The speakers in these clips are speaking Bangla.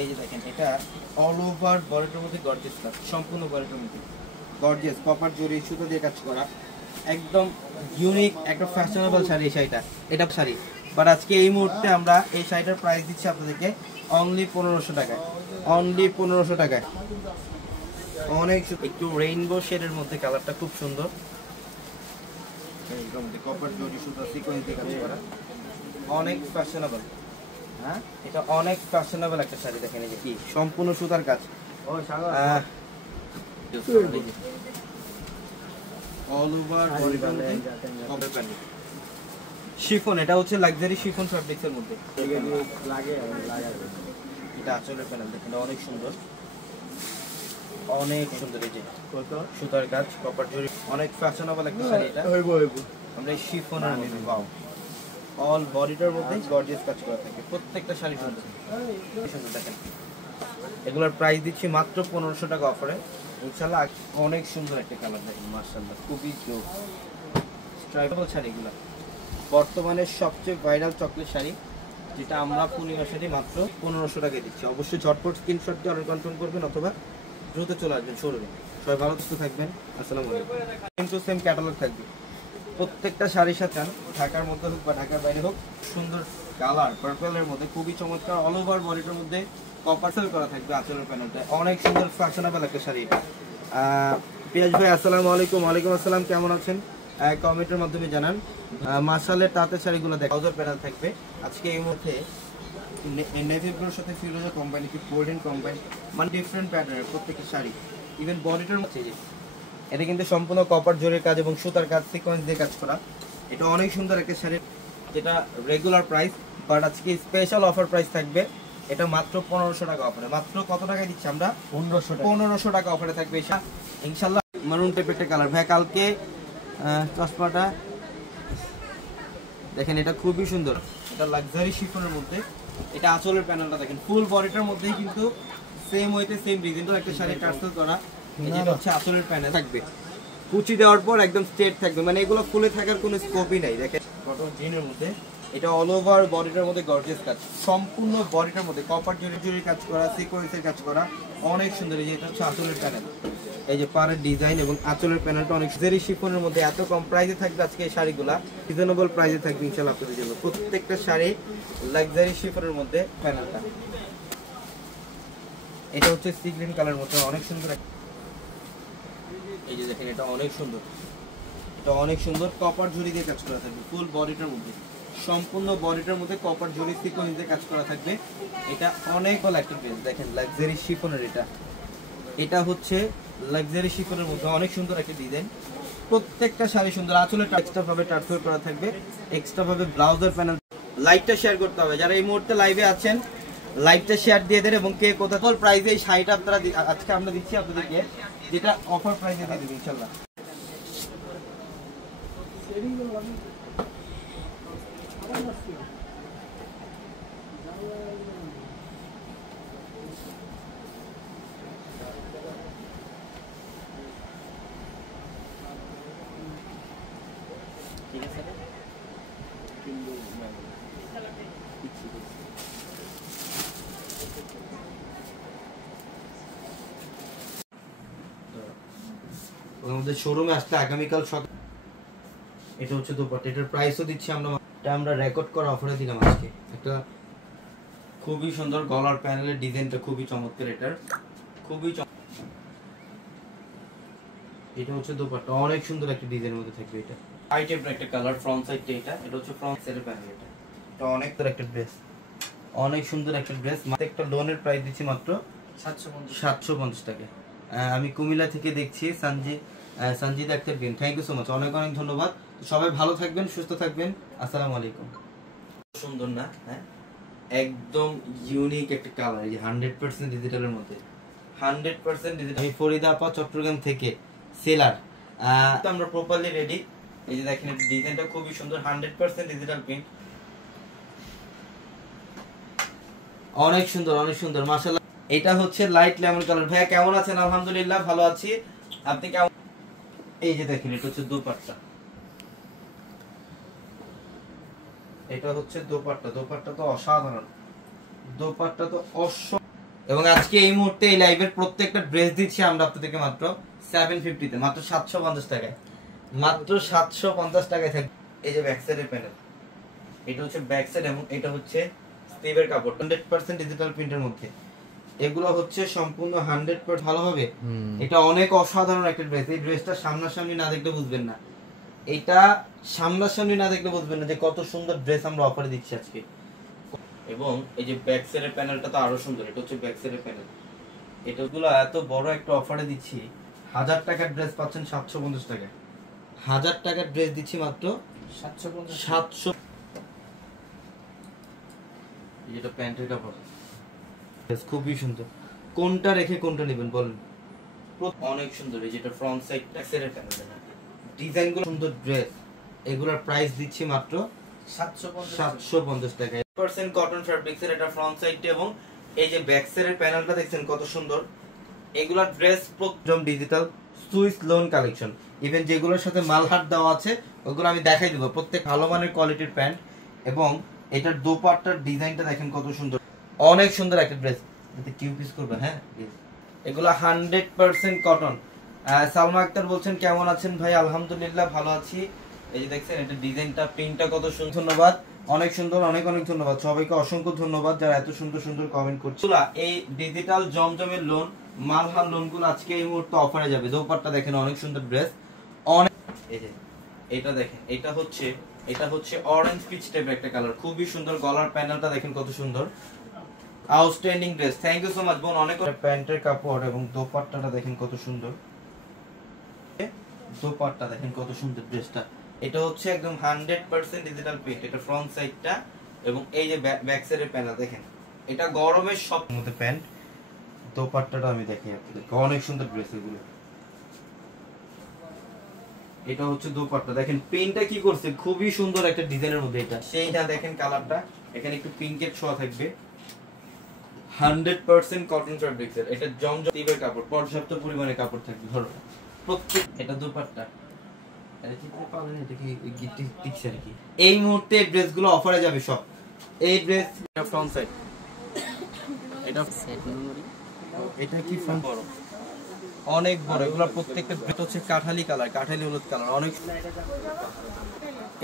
এই যে দেখেন এটা অল ওভার বডিটার মধ্যে গর্জিয়াস কাজ, সম্পূর্ণ বডিটার মধ্যে গর্জিয়াস কপার জরি সুতো দিয়ে কাজ করা, একদম ইউনিক একটা ফ্যাশনেবল শাড়ি। এই শাড়িটা এটা শাড়ি, বাট আজকে এই মুহূর্তে আমরা এই শাড়িটার প্রাইস দিচ্ছি আপনাদেরকে অনলি 1500 টাকায়, অনলি 1500 টাকায়। অনেক একটু রেইনবো শেডের মধ্যে, কালারটা খুব সুন্দর, একদম কপার জরি সুতো সিকোয়েন্স দিয়ে কাজ করা, অনেক ফ্যাশনেবল। হ্যাঁ, এটা অনেক ফ্যাশনেবল একটা শাড়ি। দেখেন এই যে কি সম্পূর্ণ সুতার কাজ, অল ওভার শিফন। এটা হচ্ছে লাক্সারি শিফন ফ্যাব্রিক্স এর মধ্যে এটা আঁচলের প্যানেল দেখেন, অনেক সুন্দর, অনেক সুন্দর। এই যে সুতার কাজ, কপার জরি, অনেক ফ্যাশনেবল একটা শাড়ি এটা। আমরা এই শিফনের মধ্যে পাও, অল বডিটার মধ্যে গর্জিয়াস কাজ করা থাকে, প্রত্যেকটা শাড়ি সুন্দর সুন্দর। দেখেন এগুলোর প্রাইস দিচ্ছি মাত্র 1500 টাকা অফারে ইনশাআল্লাহ। অনেক সুন্দর একটা কালার দেখেন, মাশাআল্লাহ, খুবই জোর স্ট্রাইপেবল শাড়িগুলো। বর্তমানে সবচেয়ে ভাইরাল চকলেট শাড়ি, যেটা আমরা পূর্ণিমা শাড়ি মাত্র 1500 টাকায় দিচ্ছি। অবশ্যই ঝটপট স্ক্রিনশট দিয়ে অর্ডার কনফার্ম করবেন অথবা দ্রুত চলে আসবেন শোরুমে। সবাই ভালো সুস্থ থাকবেন, আসসালামু আলাইকুম। সেম টু সেম ক্যাটালগ থাকবে প্রত্যেকটা শাড়ির সাথে, ঢাকার মধ্যে হোক বা ঢাকার বাইরে হোক। সুন্দর কালার পার্পলের মধ্যে খুবই চমৎকার, অল ওভার বডিটার মধ্যে কপার সেল করা থাকবে আঁচলের প্যানেলটা, অনেক সুন্দর ফ্যাশনেবল একটা শাড়ি এটা। পিয়াজ ভাই আসসালামু আলাইকুম। ওয়ালাইকুম আসসালাম, কেমন আছেন? কমেন্টের মাধ্যমে জানান। মাশাআল্লাহ তাঁতের শাড়িগুলো দেখো, ট্রাউজার প্যানেল থাকবে আজকে এই মধ্যে নেভি ব্লুর সাথে ফিরোজা কম্বাইন, কি গোল্ডেন কম্বাইন, মানে ডিফারেন্ট প্যাটার্নের প্রত্যেকটা শাড়ি। ইভেন বডিটার মধ্যে এটা কিন্তু সম্পূর্ণ কপার জরির কাজ এবং সুতার কাজ, সিকোয়েন্স দিয়ে কাজ করা। এটা অনেক সুন্দর একটা শাড়ি, যেটা রেগুলার প্রাইস, বাট আজকে স্পেশাল অফার প্রাইস থাকবে। এটা মাত্র 1500 টাকা অফারে। মাত্র কত টাকায় দিচ্ছি আমরা? 1500 টাকা অফারে থাকবে ইনশাআল্লাহ। মারুন টাইপের একটা কালার। ভাই কালকে চশমাটা দেখেন, এটা খুবই সুন্দর, এটা লাক্সারি শিফনের মধ্যে। এটা আঁচলের প্যানেলটা দেখেন, ফুল বডিটার মধ্যেই কিন্তু সেম ওয়েতে সেম ডিজাইনটা একটা শাড়ি টার্সেল করা। এটা হচ্ছে আঁচলের প্যানেল থাকবে, কুচি দেওয়ার পর একদম স্ট্রেট থাকবে, মানে এগুলো ফুলে থাকার কোনো স্কোপই নাই। দেখেন কটন জিনের মধ্যে, এটা অল ওভার বডিটার মধ্যে গর্জিয়াস কাজ, সম্পূর্ণ বডিটার মধ্যে কপার জরির কাজ করা, সিকোয়েন্সের কাজ করা, অনেক সুন্দর। এই যে এটা হচ্ছে আঁচলের প্যানেল, এই যে পাড়ের ডিজাইন এবং আঁচলের প্যানেলটা অনেক জেরি শিফনের মধ্যে। এত কম প্রাইসে থাকবে আজকে এই শাড়িগুলা, রিজনেবল প্রাইসে থাকবে ইনশাআল্লাহ আপনাদের জন্য। প্রত্যেকটা শাড়ি লাক্সারি শিফনের মধ্যে প্যানেলটা। এটা হচ্ছে সি গ্রিন কালার মধ্যে, অনেক সুন্দর। এই যে দেখেন এটা অনেক সুন্দর, এটা অনেক সুন্দর কপার জরি দিয়ে কাজ করা থাকবে ফুল বডিটার মধ্যে, সম্পূর্ণ বডিটার মধ্যে কপার জরি সিকোয়েন্স দিয়ে কাজ করা থাকবে। এটা অনেক ভালো একটা ড্রেস, দেখেন লাক্সারি শিফনের। এটা হচ্ছে লাক্সারি শিফনের মধ্যে অনেক সুন্দর একটা ডিজাইন, প্রত্যেকটা শাড়ি সুন্দর। আঁচলে এক্সট্রা ভাবে টার্সেল করা থাকবে, এক্সট্রা ভাবে ব্লাউজের প্যানেল। লাইভটা শেয়ার করতে হবে, যারা এই মুহূর্তে লাইভে আছেন লাইভটা শেয়ার দিয়ে দেন, এবং কে কোথা কোন প্রাইসে এই শাড়িটা আপনারা আজকে আমরা দিচ্ছি আপনাদেরকে, যেটা অফার প্রাইসে দিয়ে দেবো ইনশাআল্লাহ। ঠিক আছে, আমাদের শোরুমে আসলে আগামীকাল সকাল। এটা হচ্ছে দোপাট্টা, এটার প্রাইসও দিচ্ছি আমরা, এটা আমরা রেকর্ড করা অফারে দিলাম আজকে। একটা খুবই সুন্দর গলার প্যানেলের ডিজাইনটা খুবই চমৎকার, এটার খুবই এটা হচ্ছে দোপাট্টা, অনেক সুন্দর একটা ডিজাইনের মধ্যে থাকবে। এটা হাই টাইপের একটা কালার, ফ্রন্ট সাইডটা এটা হচ্ছে ফ্রন্ট সাইডের প্যানেল। এটা অনেক সুন্দর একটা ড্রেস, অনেক সুন্দর একটা ড্রেস। মাত্র একটা লোনের প্রাইস দিচ্ছি মাত্র 750 টাকা। আমি কুমিল্লা থেকে দেখছি, সঞ্জিত আক্তার বিন, থ্যাংক ইউ সো মাচ, অনেক অনেক ধন্যবাদ। সবাই ভালো থাকবেন, সুস্থ থাকবেন, আসসালামু আলাইকুম। সুন্দর না? হ্যাঁ, একদম ইউনিক একটা কালার, এই 100% ডিজিটালের মধ্যে, 100% ডিজিটাল। আমি ফরিদা আপা চট্টগ্রাম থেকে সেলার, আমরা প্রপারলি রেডি। এই যে দেখেন ডিজাইনটা খুবই সুন্দর, 100% ডিজিটাল প্রিন্ট, অনেক সুন্দর, অনেক সুন্দর মাশাআল্লাহ। এটা হচ্ছে লাইট লেমন কালার। ভাইয়া কেমন আছেন? আলহামদুলিল্লাহ ভালো আছি, আপনি কেমন? এই যে দেখেন এটা হচ্ছে দোপাট্টা, এটা হচ্ছে দোপাট্টা। দোপাট্টা তো অসাধারণ, দোপাট্টা তো এবং আজকে এই মুহূর্তে এই লাইভের প্রত্যেকটা ড্রেস দিচ্ছি আমরা আপনাদেরকে মাত্র 750 তে, মাত্র 750 টাকায়, মাত্র 750 টাকায় থাকবে। এই যে ব্যাক সাইডের প্যানেল, এটা হচ্ছে ব্যাক সাইড এবং এটা হচ্ছে স্লিভের কাপড় 100% ডিজিটাল প্রিন্টের মধ্যে। এগুলো হচ্ছে সম্পূর্ণ 100% ভালো হবে। এটা অনেক অসাধারণ একটা ড্রেস। এই ড্রেসটা সামনাসামনি না দেখলে বুঝবেন না, এটা সামনাসামনি না দেখলে বুঝবেন না যে কত সুন্দর ড্রেস আমরা অফারে দিচ্ছি আজকে। এবং এই যে ব্যাক সাইডের প্যানেলটা তো আরো সুন্দর, এটা হচ্ছে ব্যাক সাইডের প্যানেল। এটাগুলো এত বড় একটা অফারে দিচ্ছি, 1000 টাকার ড্রেস পাচ্ছেন 750 টাকায়। 1000 টাকার ড্রেস দিচ্ছি মাত্র 700। এটা প্যান্টের কাপড়, খুবই সুন্দর। কোনটা রেখে কোনটা নেবেন বলেন? অনেক সুন্দর। এই যেটা ফ্রন্ট সাইড ট্যাক্সের প্যানেল, ডিজাইনগুলো সুন্দর ড্রেস। এগুলোর প্রাইস দিচ্ছি মাত্র 750 টাকা। 100% কটন ফ্যাব্রিক্সের এটা ফ্রন্ট সাইড এবং এই যে ব্যাক সাইডের প্যানেলটা দেখছেন কত সুন্দর। এগুলা ড্রেস প্রথম digital Swiss loan collection. Even যেগুলোর সাথে মালহাট দেওয়া আছে ওগুলো আমি দেখাই দেব। প্রত্যেক ভালো মানের কোয়ালিটির প্যান্ট এবং এটার দোপাট্টার ডিজাইনটা দেখেন কত সুন্দর, অনেক সুন্দর একটা ড্রেস। এতে কিউ পিস করবে। হ্যাঁ, এগুলো 100% কটন। সালমা আক্তার বলছেন কেমন আছেন ভাই? আলহামদুলিল্লাহ ভালো আছি। এই যে দেখছেন এটা ডিজাইনটা, প্রিন্টটা কত সুন্দর। ধন্যবাদ, অনেক সুন্দর, অনেক অনেক ধন্যবাদ সবাইকে, অসংখ্য ধন্যবাদ যারা এত সুন্দর সুন্দর কমেন্ট করছে। এই ডিজিটাল জমজমের লোন, মালহার লোনগুলো আজকে এই মুহূর্তে অফারে যাবে। দোপাট্টা দেখেন অনেক সুন্দর ড্রেস, অনেক। এই যে এটা দেখেন, এটা হচ্ছে অরেঞ্জ পিচ টাইপের একটা কালার, খুবই সুন্দর। গলার প্যানেলটা দেখেন কত সুন্দর, outstanding dress. Thank you so much বোন। অনেক প্যান্টের কাপড় এবং দোপাট্টাটা দেখেন কত সুন্দর, দোপাট্টা দেখেন কত সুন্দর ড্রেসটা। এটা হচ্ছে একদম 100% ডিজিটাল প্রিন্ট, এটা ফ্রন্ট সাইডটা এবং এই যে ব্যাক সাইডের প্যানেল দেখেন। এটা গরমের সব মধ্যে প্যান্ট, দোপাট্টাটা আমি দেখি আপনাদেরকে, অনেক সুন্দর ড্রেস এগুলো। এটা হচ্ছে দোপাট্টা, দেখেন প্রিন্টটা কি করছে, খুবই সুন্দর একটা ডিজাইনের মধ্যে। এটা সেইটা দেখেন কালারটা, এখানে একটু পিঙ্কের ছোঁয়া থাকবে। 100% কটন ফ্যাব্রিক্সের, এটা জমজম টিপের কাপড়, পর্যাপ্ত পরিমাণে কাপড় থাকবে। ধরো প্রত্যেক, এটা দোপাট্টা, এটা কি পাবেন, এটা কি গিফট পিকচার কি। এই মুহূর্তে ড্রেসগুলো অফারে যাবে সব। এই ড্রেস এটা ফ্রন্ট সাইড, এটা সেট মেমরি, এটা কি ফ্রন্ট বড়, অনেক বড়। এগুলো প্রত্যেকটা ড্রেস হচ্ছে কাঠালি কালার, কাঠালি হলুদ কালার, অনেক।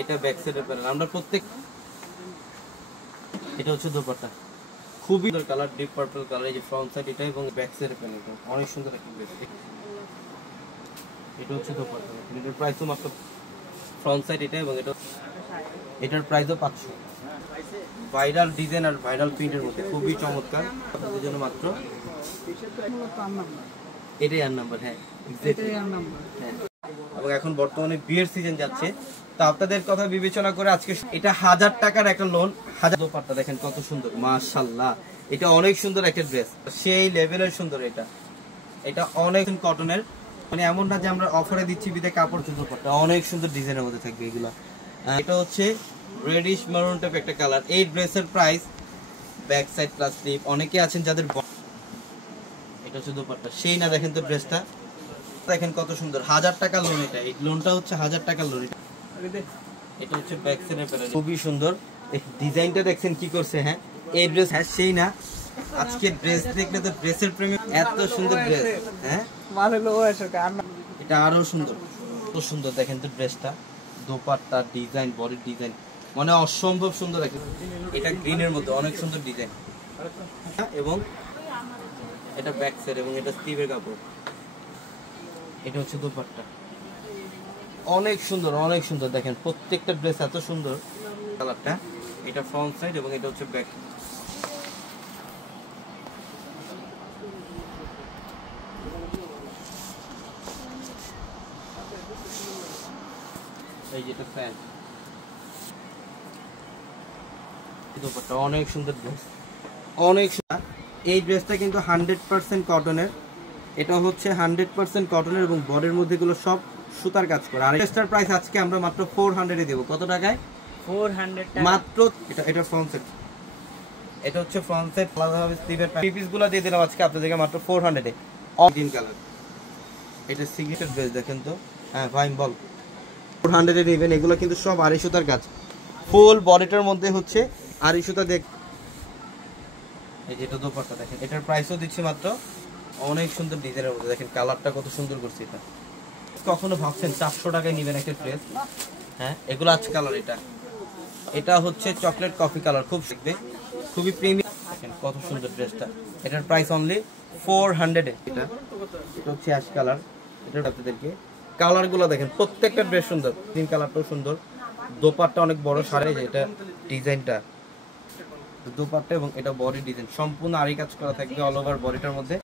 এটা ব্যাক সাইডের প্যানেল আমরা প্রত্যেক। এটা হচ্ছে দোপাট্টা, খুবই সুন্দর কালার, ডিপ পার্পল কালার। এই যে ফ্রন্ট সাইড এটা এবং ব্যাক সাইডের প্যানেল অনেক সুন্দর একটা ড্রেস। এটা হচ্ছে দোপাট্টা, এটার প্রাইসও মাত্র, ফ্রন্ট সাইড এটা এবং এটার প্রাইসও 500। ভাইরাল ডিজাইন আর ভাইরাল প্রিন্টের মধ্যে খুবই চমৎকার, আপনাদের জন্য মাত্র। এটাই আর নাম্বার, হ্যাঁ এক্স্যাক্টলি আর নাম্বার। হ্যাঁ, এবং এখন বর্তমানে বিয়ের সিজন যাচ্ছে, তো আপনাদের কথা বিবেচনা করে আজকে এটা 1000 টাকার একটা লোন। 1000 দোপাট্টা দেখেন কত সুন্দর, মাশাআল্লাহ। এটা অনেক সুন্দর একটা ড্রেস, সেই লেভেলের সুন্দর। এটা অনেক কটনের, মানে এমন না যে আমরা অফারে দিচ্ছি বিদে কাপড় চুপড় পড়তে, অনেক সুন্দর ডিজাইনের মধ্যে থাকবে এগুলো। এটা হচ্ছে রেডিশ মেরুন টাইপ একটা কালার। এই ড্রেসের price back side plus sleeve, অনেকে আছেন যাদের। এটা হচ্ছে দোপাট্টা, সেই না দেখেন তো ড্রেসটা দেখেন কত সুন্দর। 1000 টাকা লোন, এটা এই লোনটা হচ্ছে 1000 টাকা লোন। এটা হচ্ছে ব্যাক সাইডের প্যানেল, খুবই সুন্দর। এই ডিজাইনটা দেখছেন কি করছে। হ্যাঁ, এই ড্রেস, হ্যাঁ সেই না, আজকে ড্রেস দেখলে তো ড্রেসের প্রেমে। এত সুন্দর ড্রেস, হ্যাঁ এটা আরো সুন্দর, কত সুন্দর দেখেন তো ড্রেসটা, দোপাট্টা ডিজাইন, বডির ডিজাইন, মানে অসম্ভব সুন্দর দেখেন। এটা গ্রিনের মধ্যে অনেক সুন্দর ডিজাইন এবং এটা ব্যাক সাইড এবং এটা স্লিভের কাপড়। এটা হচ্ছে দোপাট্টা, অনেক সুন্দর, অনেক সুন্দর দেখেন প্রত্যেকটা ড্রেস এত সুন্দর কালারটা। এটা ফ্রন্ট সাইড এবং এটা হচ্ছে ব্যাক। এই যেটা প্যান্ট, দোপাট্টা, অনেক সুন্দর ড্রেস, অনেক সুন্দর। এই ড্রেসটা কিন্তু 100% কটনের, এটা হচ্ছে 100% কটনের এবং বডির মধ্যে গুলো সব সুতার কাজ করা। আর ড্রেসটার প্রাইস আজকে আমরা মাত্র 400 এ দেব। কত টাকায়? 400 মাত্র। এটা ফ্রন্ট সাইড, এটা হচ্ছে ফ্রন্ট সাইড, আলাদাভাবে স্লিভের পিসগুলো দিয়ে দিলাম আজকে আপনাদেরকে মাত্র 400 এ। গ্রিন কালার, এটা সিগনেচার ড্রেস দেখেন তো। হ্যাঁ ভাই বল, 400 এ নেবেন। এগুলো কিন্তু সব আড়াই সুতার কাজ, ফুল বডিটার মধ্যে হচ্ছে আড়াই সুতা। দেখ এই যে এটা দোপাট্টা দেখেন, এটার প্রাইসও দিচ্ছি মাত্র, অনেক সুন্দর ডিজাইনের মধ্যে দেখেন কালারটা কত সুন্দর করছে। এটা কখনো ভাবছেন 400 টাকায় নেবেন একটা ড্রেস? হ্যাঁ, এগুলো আছে কালার। এটা হচ্ছে চকলেট কফি কালার, খুব শিখবে, খুবই প্রিমিয়াম। দেখেন কত সুন্দর ড্রেসটা, এটার প্রাইস অনলি 400 এ। এটা হচ্ছে অ্যাশ কালার। এটা আপনাদেরকে কালারগুলো দেখেন, প্রত্যেকটা ড্রেস সুন্দর, গ্রিন কালারটাও সুন্দর, দোপাট্টা অনেক বড় সারে, যে এটা ডিজাইনটা দোপাট্টা এবং এটা বডি ডিজাইন সম্পূর্ণ আরি কাজ করা থাকবে অল ওভার বডিটার মধ্যে।